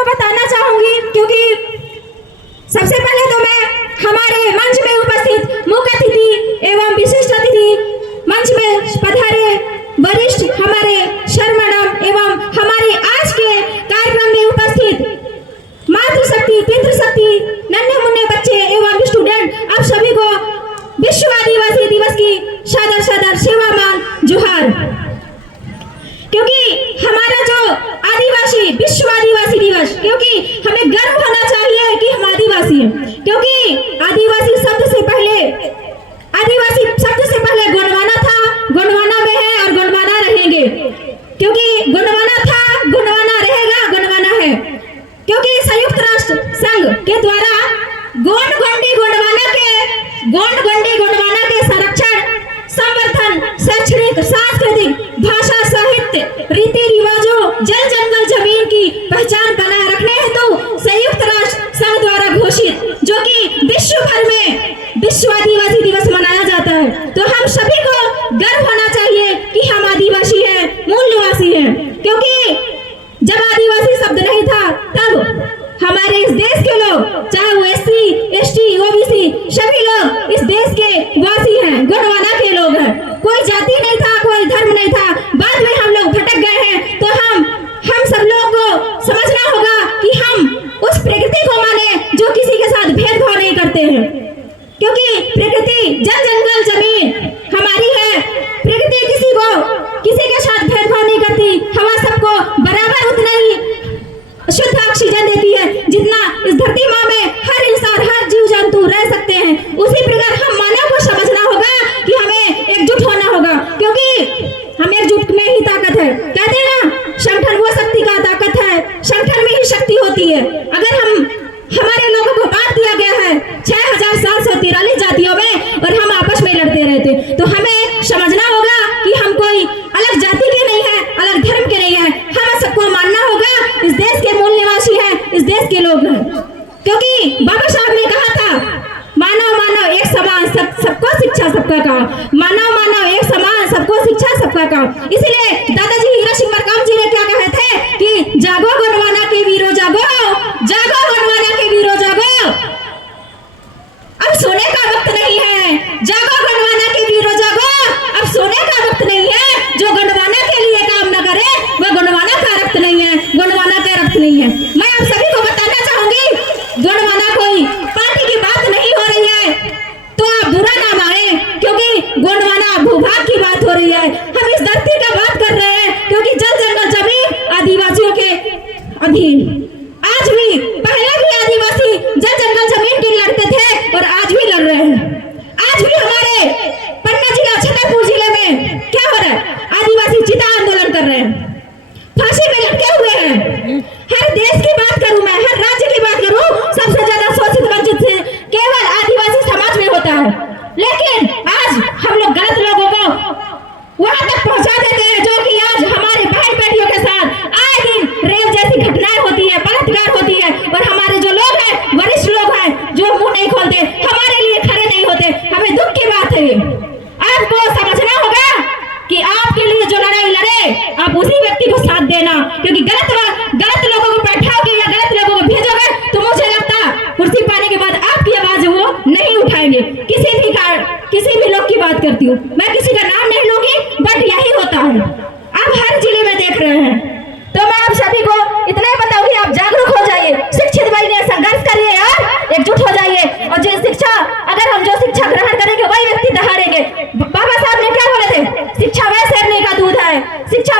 को बताना चाहूंगी, क्योंकि सबसे पहले तो मैं हमारे मंच में उपस्थित मुख्य अतिथि एवं विशिष्ट अतिथि, मंच में पधारे वरिष्ठ हमारे सर मैडम एवं हमारे आज के कार्यक्रम में उपस्थित मातृशक्ति, पितृशक्ति, नन्हे मुन्ने बच्चे एवं स्टूडेंट, आप सभी को विश्व आदिवासी दिवस की सादर सादर सेवामान जोहार। क्योंकि हमारा जो आदिवासी विश्व आदिवासी दिवस, क्योंकि हमें गर्व होना चाहिए कि हम आदिवासी हैं, क्योंकि आदिवासी शब्द से पहले गोंडवाना था, गोंडवाना में है और गोंडवाना रहेंगे, क्योंकि गोंडवाना था, गोंडवाना रहेगा, गोंडवाना है, क्योंकि संयुक्त राष्ट्र संघ के द्वारा गोंड गोंडी गोंडवाना के संरक्षण, संवर्धन, शैक्षणिक, सांस्कृतिक, भाषा, साहित्य, रीति रिवाजों, जल जंगल जमीन की पहचान बनाए रखने हेतु संयुक्त राष्ट्र संघ द्वारा घोषित, जो कि विश्व भर में विश्व आदिवासी दिवस मनाया जाता है। तो हम सभी को गर्व होना चाहिए कि हम आदिवासी हैं, मूल निवासी हैं, क्योंकि जब आदिवासी शब्द नहीं था तब हमारे इस देश के लोग, चाहे वो SC, ST, OBC, सभी लोग इस देश के वासी हैं, गोंडवाना के लोग हैं। कोई जाति नहीं था, कोई धर्म नहीं था, बाद में हम लोग भटक गए हैं। तो हम सब लोगों को समझना होगा कि हम उस प्रकृति को माने जो किसी के साथ भेदभाव नहीं करते हैं, क्योंकि प्रकृति, जल जंगल जमीन हमारी है। प्रकृति किसी के साथ भेदभाव नहीं करती, हवा सबको बराबर उतना ही शुद्ध ऑक्सीजन देती है जितना इस धरती माँ में हर इंसान, हर जीव जंतु रह सकते हैं। उसी प्रकार हम मानव को समझना होगा कि हमें एकजुट होना होगा, क्योंकि हम एकजुट में ही ताकत है। कहते हैं ना, संगठन वो शक्ति का ताकत है, संगठन में ही शक्ति होती है। अगर हमारे लोगों को बांट दिया गया है 6743 जातियों में और हम आपस में लड़ते रहते, तो हमें समझना होगा कि हम कोई अलग जाति के नहीं है, अलग धर्म के नहीं है। हमें सबको मानना होगा, इस देश के मूल निवासी हैं, इस देश के लोग हैं, क्योंकि बाबा साहब ने कहा था, मानव मानव एक समान, सबको शिक्षा सबका काम, मानव मानव एक समान, सबको शिक्षा सबका काम। इसलिए दादाजी हीरा सिंह मरकाम जी ने क्या कहे थे कि जागो गोंडवाना के वीरो जागो, जागो गोंडवाना के वीरो जागो, अब सोने का वक्त नहीं है, जागो गोंडवाना के वीरो जागो, अब सोने का वक्त नहीं है। जो गोंडवाना के लिए काम न करे वह गोंडवाना का रक्त नहीं है, गोंडवाना का रक्त नहीं है। मैं आप सभी को बताना चाहूंगी, गोंडवाना कोई पार्टी की बात नहीं हो रही है, तो आप बुरा ना माने, क्योंकि गोंडवाना भूभाग की बात हो रही है। हम इस धरती का बात कर रहे हैं, क्योंकि जल जंगल जमीन आदिवासियों के अधीन। आज भी, पहले भी आदिवासी जल जंगल जमीन के लड़ते थे और आज भी लड़ रहे हैं। आज भी हमारे पन्ना जिला, छतरपुर जिले में क्या हो रहा है, आदिवासी चिता आंदोलन कर रहे हैं, फांसी में लटके हुए हैं। हर देश की बात करूं मैं, हर राज्य की बात करूं, सबसे ज्यादा शोषित वंचित से केवल आदिवासी समाज में होता है। लेकिन आज हम लोग गलत लोगों को वहां तक पहुंचा देते हैं, जो कि आज हमारे बहन बेटियों के साथ आए दिन रेप जैसी घटनाएं होती है, बलात्कार होती है, और हमारे जो लोग हैं, वरिष्ठ लोग हैं, जो मुंह नहीं खोलते, हमारे लिए खड़े नहीं होते। हमें दुख की बात है। आपको समझना होगा कि आपके लिए जो लड़ाई लड़े, आप उसी व्यक्ति को साथ देना, क्योंकि गलत लोगों को बैठाओगे या गलत लोगों को भेजोगे तो मुझे लगता कुर्सी पाने के बाद आपकी आवाज वो नहीं उठाएंगे। किसी भी लोग की बात करती हूँ मैं, किसी का नाम नहीं लूंगी, बट यही होता है, आप हर जिले में देख रहे हैं। तो मैं आप सभी को इतना ही बताऊंगी, आप जागरूक हो जाइए, शिक्षित बनिए, संघर्ष करिए और एकजुट हो जाइए। और जो शिक्षा, अगर हम जो शिक्षा ग्रहण करेंगे वही व्यक्ति दहाड़ेंगे। बाबा साहब ने क्या बोले थे, शिक्षा वह शेरनी का दूध है, शिक्षा